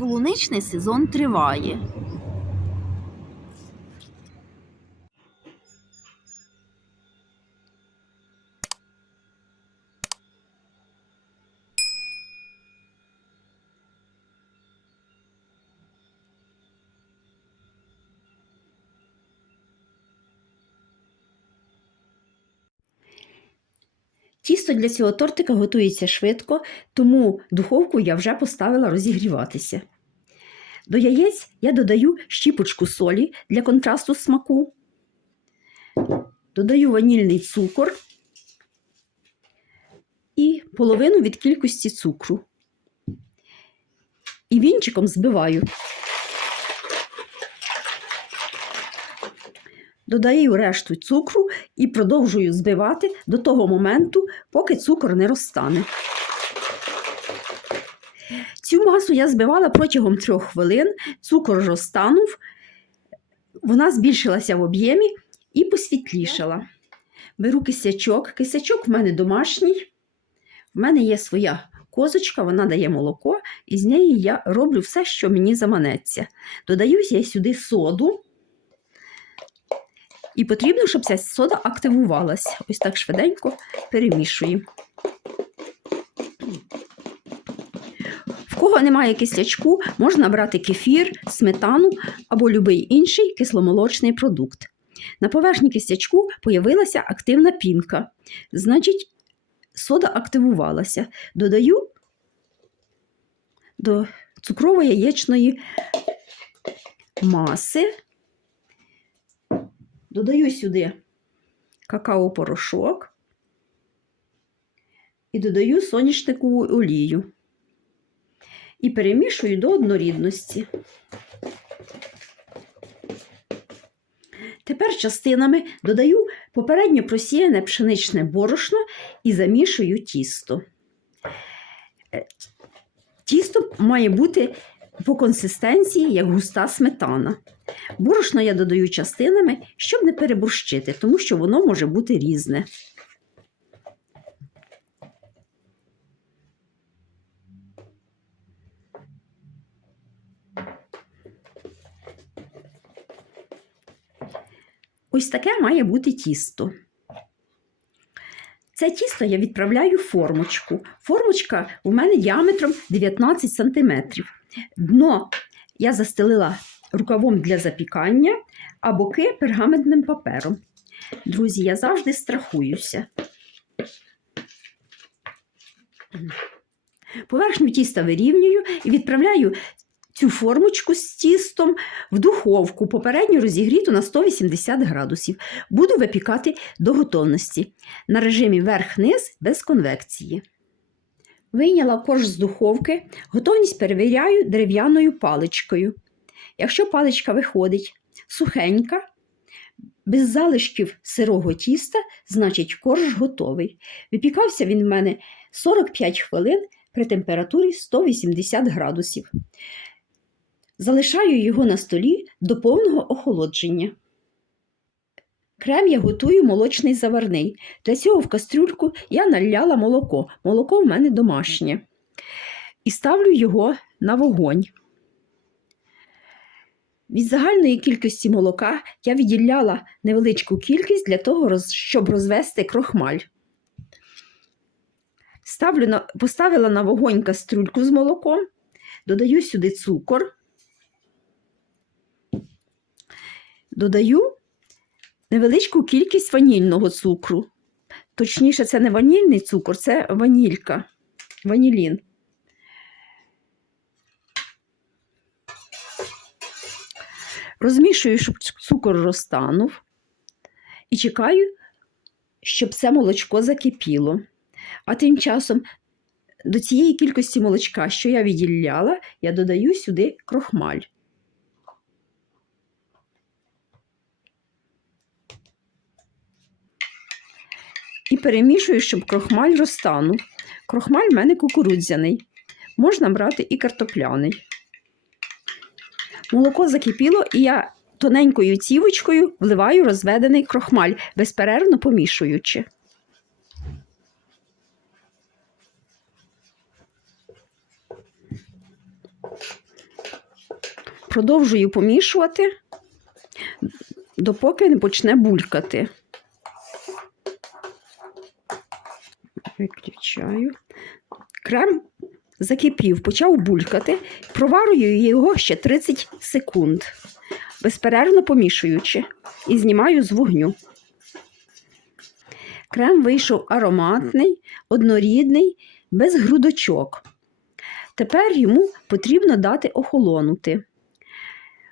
Полуничний сезон триває. Тісто для цього тортика готується швидко, тому духовку я вже поставила розігріватися. До яєць я додаю щіпочку солі для контрасту смаку, додаю ванільний цукор і половину від кількості цукру. І вінчиком збиваю. Додаю решту цукру і продовжую збивати до того моменту, поки цукор не розтане. Цю масу я збивала протягом трьох хвилин, цукор розтанув, вона збільшилася в об'ємі і посвітлішала. Беру кисячок. Кисячок в мене домашній. В мене є своя козочка, вона дає молоко, і з неї я роблю все, що мені заманеться. Додаю я сюди соду. І потрібно, щоб ця сода активувалась. Ось так швиденько перемішую. В кого немає кислячку, можна брати кефір, сметану або будь-який інший кисломолочний продукт. На поверхні кислячку появилася активна пінка. Значить, сода активувалася. Додаю до цукрово-яєчної маси. Додаю сюди какао-порошок і додаю соняшникову олію. І перемішую до однорідності. Тепер частинами додаю попередньо просіяне пшеничне борошно і замішую тісто. Е, Тісто має бути по консистенції як густа сметана. Борошно я додаю частинами, щоб не переборщити, тому що воно може бути різне. Ось таке має бути тісто. Це тісто я відправляю в формочку. Формочка у мене діаметром 19 см. Дно я застелила рукавом для запікання, а боки пергаментним папером. Друзі, я завжди страхуюся. Поверхню тіста вирівнюю і відправляю цю формочку з тістом в духовку, попередньо розігріту на 180 градусів. Буду випікати до готовності на режимі верх-низ без конвекції. Вийняла корж з духовки, готовність перевіряю дерев'яною паличкою. Якщо паличка виходить сухенька, без залишків сирого тіста, значить корж готовий. Випікався він в мене 45 хвилин при температурі 180 градусів. Залишаю його на столі до повного охолодження. Крем я готую молочний заварний. Для цього в кастрюльку я наляла молоко. Молоко в мене домашнє. І ставлю його на вогонь. Від загальної кількості молока я відділяла невеличку кількість для того, щоб розвести крохмаль. Поставила на вогонь кастрюльку з молоком, додаю сюди цукор, додаю невеличку кількість ванільного цукру. Точніше, це не ванільний цукор, це ванілька, ванілін. Розмішую, щоб цукор розтанув, і чекаю, щоб це молочко закипіло. А тим часом до цієї кількості молочка, що я відділяла, я додаю сюди крохмаль. І перемішую, щоб крохмаль розтанув. Крохмаль в мене кукурудзяний. Можна брати і картопляний. Молоко закипіло, і я тоненькою цівочкою вливаю розведений крохмаль, безперервно помішуючи. продовжую помішувати, допоки не почне булькати. Виключаю. Крем закипів, почав булькати, проварюю його ще 30 секунд, безперервно помішуючи, і знімаю з вогню. Крем вийшов ароматний, однорідний, без грудочок. Тепер йому потрібно дати охолонути.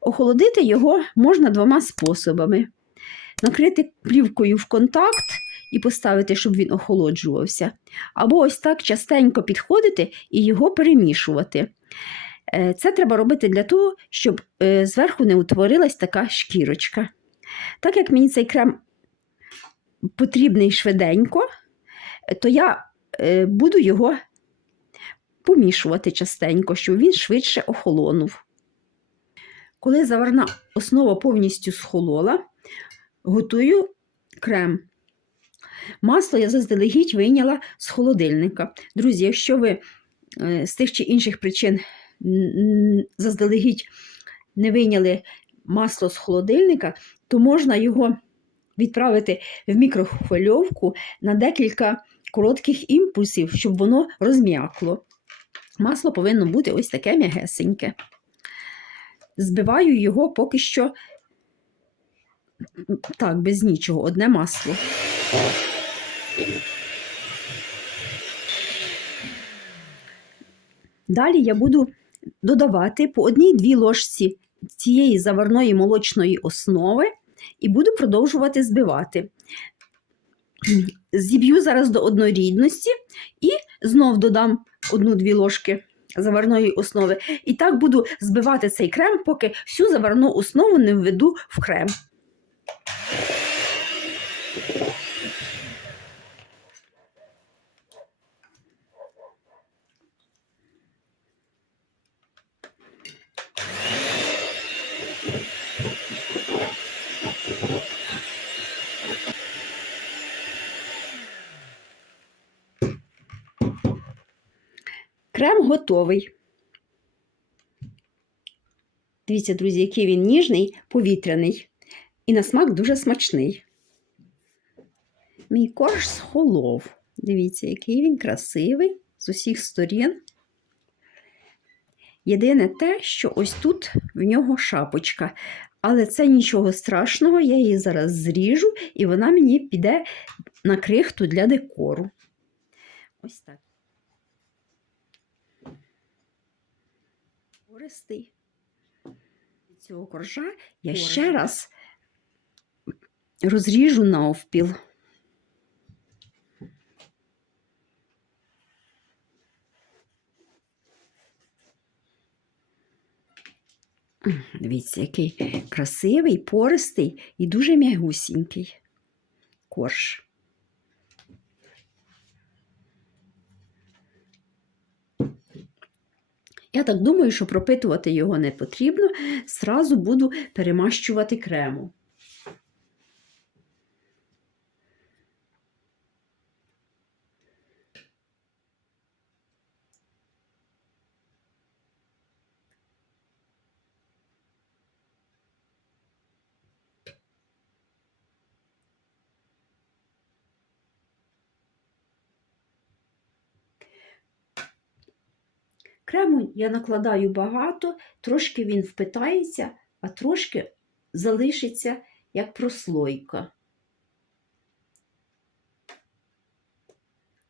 Охолодити його можна двома способами: накрити плівкою в контакт і поставити, щоб він охолоджувався, або ось так частенько підходити і його перемішувати. Е, Це треба робити для того, щоб е, зверху не утворилась така шкірочка. Так як мені цей крем потрібний швиденько, то я е, буду його помішувати частенько, щоб він швидше охолонув. Коли заварна основа повністю схолола, готую крем. Масло я заздалегідь вийняла з холодильника. Друзі, якщо ви е, з тих чи інших причин заздалегідь не вийняли масло з холодильника, то можна його відправити в мікрохвильовку на декілька коротких імпульсів, щоб воно розм'якло. Масло повинно бути ось таке м'ягесеньке. Збиваю його поки що так, без нічого, одне масло. Далі я буду додавати по одній-дві ложці цієї заварної молочної основи і буду продовжувати збивати. Зіб'ю зараз до однорідності і знов додам одну-дві ложки заварної основи. І так буду збивати цей крем, поки всю заварну основу не введу в крем. Крем готовий. Дивіться, друзі, який він ніжний, повітряний. І на смак дуже смачний. Мій корж схолов. Дивіться, який він красивий з усіх сторін. Єдине те, що ось тут в нього шапочка. Але це нічого страшного, я її зараз зріжу, і вона мені піде на крихту для декору. Ось так. Від цього коржа я Корж. ще раз розріжу навпіл. Дивіться, який красивий, пористий і дуже м'ягусінький корж. Я так думаю, що пропитувати його не потрібно. Зразу буду перемащувати кремом. Крему я накладаю багато, трошки він впитається, а трошки залишиться як прослойка.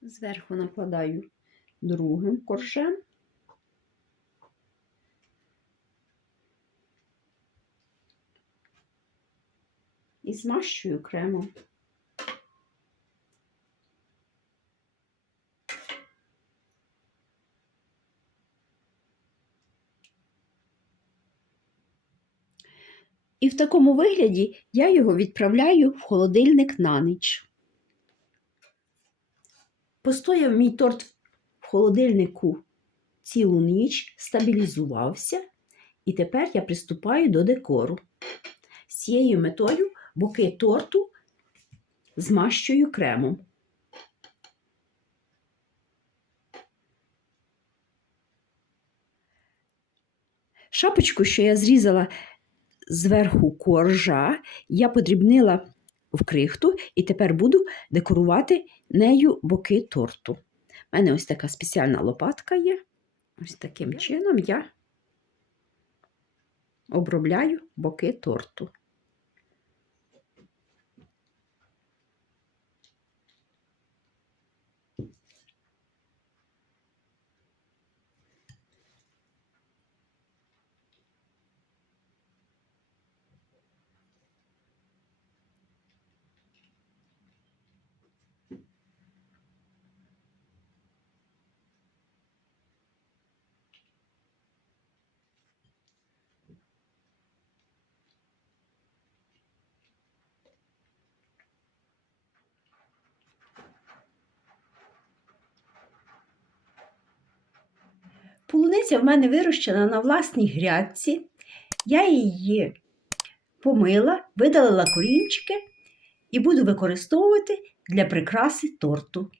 Зверху накладаю другим коржем. І змащую кремом. І в такому вигляді я його відправляю в холодильник на ніч. Постояв мій торт в холодильнику цілу ніч, стабілізувався, і тепер я приступаю до декору. З цією метою боки торту змащую кремом. Шапочку, що я зрізала зверху коржа, я подрібнила в крихту і тепер буду декорувати нею боки торту. У мене ось така спеціальна лопатка є. Ось таким чином я обробляю боки торту. Полуниця в мене вирощена на власній грядці. Я її помила, видалила корінчики і буду використовувати для прикраси торту.